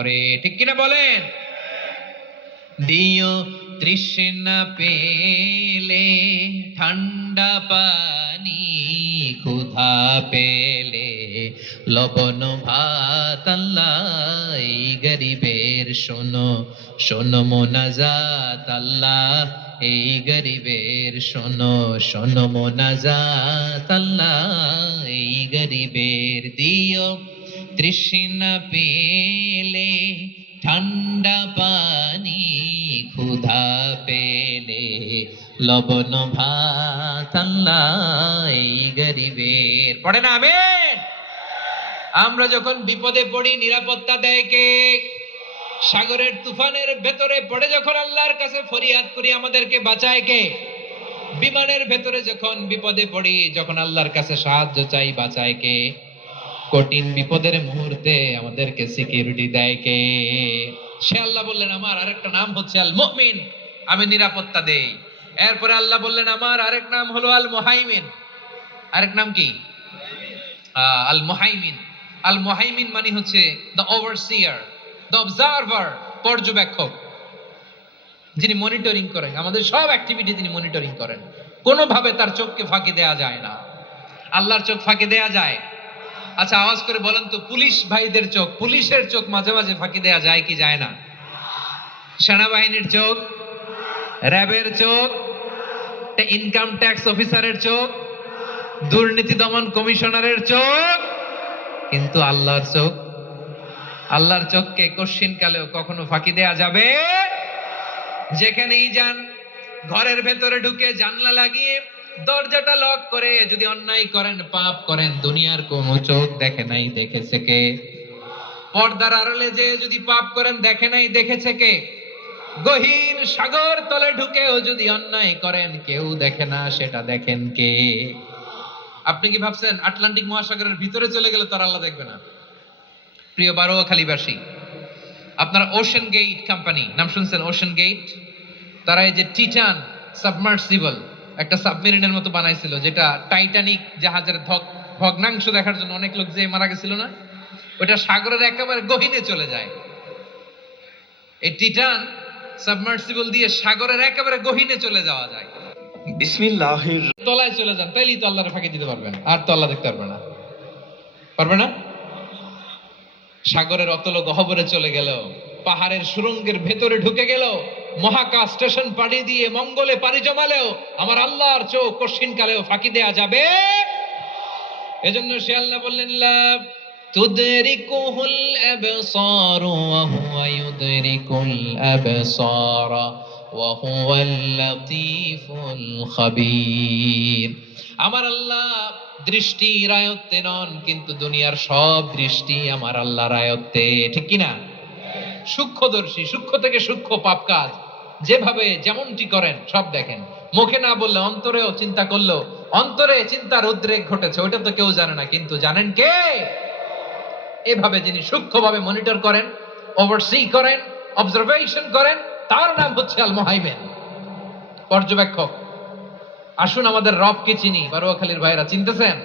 করে, ঠিক কিনা বলেন? দিও তৃষ্ণা পেলে ঠান্ডা পানি, ক্ষুধা পেলে লবণ ভাত, আল্লাহ এই গরিবের শোনো শোনো মোনাজাত, আল্লাহ এই গরিবের শোনো শোনো মোনাজাত, আল্লাহ এই গরিবের। দিও তৃষ্ণা পেলে ঠান্ডা পানি, ক্ষুধা পেলে লবণ ভাত, আল্লাহ এই গরিবের। পড়ে না আমিন? আমরা যখন বিপদে পড়ি নিরাপত্তা দেয় কে? সাগরের তুফানের ভেতরে পড়ে যখন আল্লাহর কাছে ফরিয়াদ করি আমাদেরকে বাঁচায় কে? বিমানের ভেতরে যখন বিপদে পড়ি, যখন আল্লাহর কাছে সাহায্য চাই, বাঁচায় কে? কঠিন বিপদের মুহূর্তে আমাদেরকে সিকিউরিটি দেয় কে? সে আল্লাহ বললেন আমার আরেকটা নাম হচ্ছে আল মুমিন, আমি নিরাপত্তা দেই। এরপরে আল্লাহ বললেন আমার আরেক নাম হলো আল মুহাইমিন। আরেক নাম কি? আল মুহাইমিন। আল মুহাইমিন মানে হচ্ছে দ্য ওভারসিয়ার, দ্য অবজারভার, পর্যবেক্ষক, যিনি মনিটরিং করেন আমাদের সব অ্যাক্টিভিটি, তিনি মনিটরিং করেন। কোনোভাবে তার চোখকে ফাঁকি দেয়া যায় না। আল্লাহর চোখ ফাঁকি দেয়া যায়? আচ্ছা আওয়াজ করে বলেন তো, পুলিশ ভাইদের চোখ, পুলিশের চোখ মাঝে মাঝে ফাঁকি দেয়া যায় কি যায় না? সেনাবাহিনীর চোখ, র্যাবের চোখ, ইনকাম ট্যাক্স অফিসারের চোখ, দুর্নীতি দমন কমিশনারের চোখ, কিন্তু আল্লাহর চোখ, আল্লাহর চোখকে কশ্চিন কালেও কখনো ফাঁকি দেয়া যাবে? যেখানেই যান, ঘরের ভেতরে ঢুকে জানলা লাগিয়ে দরজাটা লক করে যদি অন্যায় করেন, পাপ করেন, দুনিয়ার কোন চোখ দেখে নাই, দেখেছে কে? পর্দার আড়ালে যে যদি পাপ করেন, দেখে নাই, দেখেছে কে? গহীন সাগর তলে ঢুকেও যদি অন্যায় করেন, কেউ দেখে না, সেটা দেখেন কে? আপনি কি ভাবছেন আটলান্টিক মহাসাগরের ভিতরে চলে গেলে তার আল্লাহ দেখবে না? প্রিয় বারোয়াখালীবাসী, আপনারা ওশেন গেট কোম্পানি নাম শুনছেন? ওশেন গেট, তারা এই যে টিটান সাবমার্সিবল একটা সাবমেরিনের মতো বানাইছিল, যেটা টাইটানিক জাহাজের ভগ্নাংশ দেখার জন্য অনেক লোক যে মারা গেছিল না, ওটা সাগরের একেবারে গহীনে চলে যায়। এই টিটান সাবমার্সিবল দিয়ে সাগরের একেবারে গহীনে চলে যাওয়া যায়। বিসমিল্লাহির তলায় চলে যান, তাইলেই তো আল্লাহর ফাঁকি দিতে পারবেন, আর তো আল্লাহ দেখতে পারবে না। পারবে না? সাগরের অতল গহ্বরে চলে গেল, পাহাড়ের সুরঙ্গের ভেতরে ঢুকে গেল, মহাকাশ স্টেশন পাড়ি দিয়ে মঙ্গলে পাড়ি জমালেও আমার আল্লাহর চোখ কঠিন কালেও ফাঁকি দেয়া যাবে? এজন্য সে আল্লাহ বললেন লা তুদরিকুহুল আবসার ওয়া হুয়া ইউদরিকুল আবসার ওয়া হুয়াল লাতীফুল খাবীর। আমার আল্লাহ দৃষ্টির আয়ত্তে নন, কিন্তু দুনিয়ার সব দৃষ্টি আমার আল্লাহর আয়ত্তে, ঠিক কিনা? সূক্ষ্মদর্শী, সূক্ষ্ম থেকে সূক্ষ্ম পাপ কাজ যেভাবে যেমনটি করেন সব দেখেন। মুখে না বললে অন্তরেও চিন্তা করলো, অন্তরে চিন্তার উদ্রেক ঘটেছে, ওইটা তো কেউ জানে না, কিন্তু জানেন কে? এভাবে যিনি সূক্ষ্মভাবে মনিটর করেন, ওভারসি করেন, অবজারভেশন করেন, তার নাম হচ্ছে আল মুহাইমিন, পর্যবেক্ষক। আসুন আমাদের রবকে চিনি। বারোয়াখালীর ভাইরা চিনতেছেন?